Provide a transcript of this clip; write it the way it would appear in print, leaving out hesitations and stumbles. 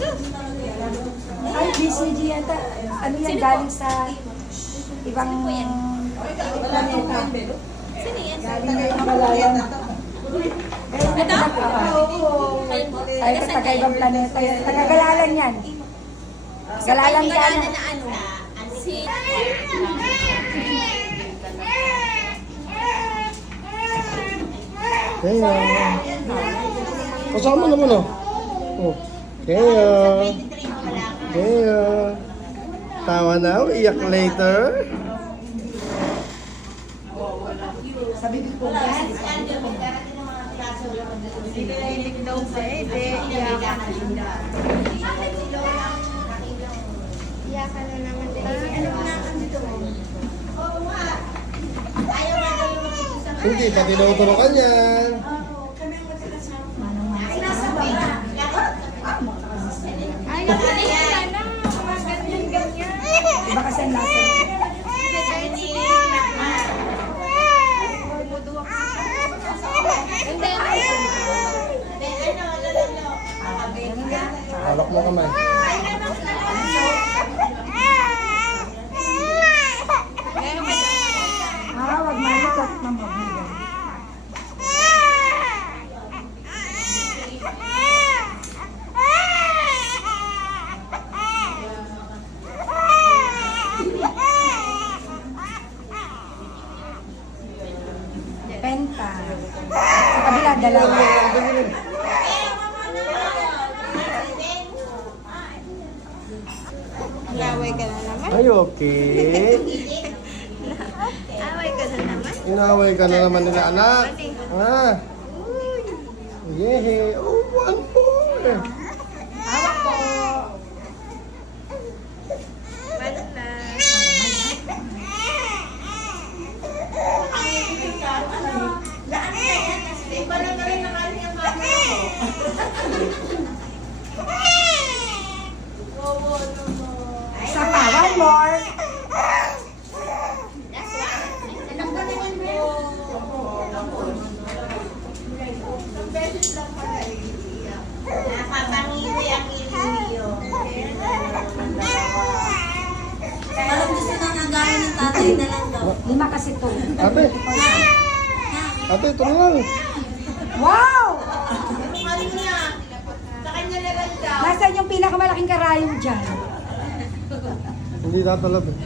Ay, BCG yata. Ano yan, galing sa ibang planeta. Sino yan? Galing na ibang malayan. Ito? Ay, taga-ibang planeta yan. Taga-Galalan yan. Galalan ka Galalan na. na ano? Si... Kaya. Kasama naman oh. Oh. Kaya. Kaya. Tawa na, iyak later. Sabi ko po, Iyakan na naman din. Ano na ang dito mo? Oo nga. Ayaw na kayo mag-isa. Hindi, pati daw turukan yan. Ay, nasa baba. Ay, nakalimutan na. Ganyan-ganyan. iba kasi ang lasa. Hawak mo kamay. Wag malikot na mabuhay. Penta. Sa kabila, dalawa. Inaway ka na naman. Ay, okay. Away ka na naman. Inaway ka na naman nila, anak. Ah. Yehe. Oh, one more. Hawak po. Paano na? Iba lang na rin nakaling ang mami mo. Isa pa, one more. Napapangiti ang iliyo. Parang gusto na nagaya ng tatay na lang daw. 5 kasi to. Ate. Ate, ito na lang. Wow! Ano niya? Sa kanya na lang daw. Nasaan yung pinakamalaking karayom dyan? Hindi tatalab eh.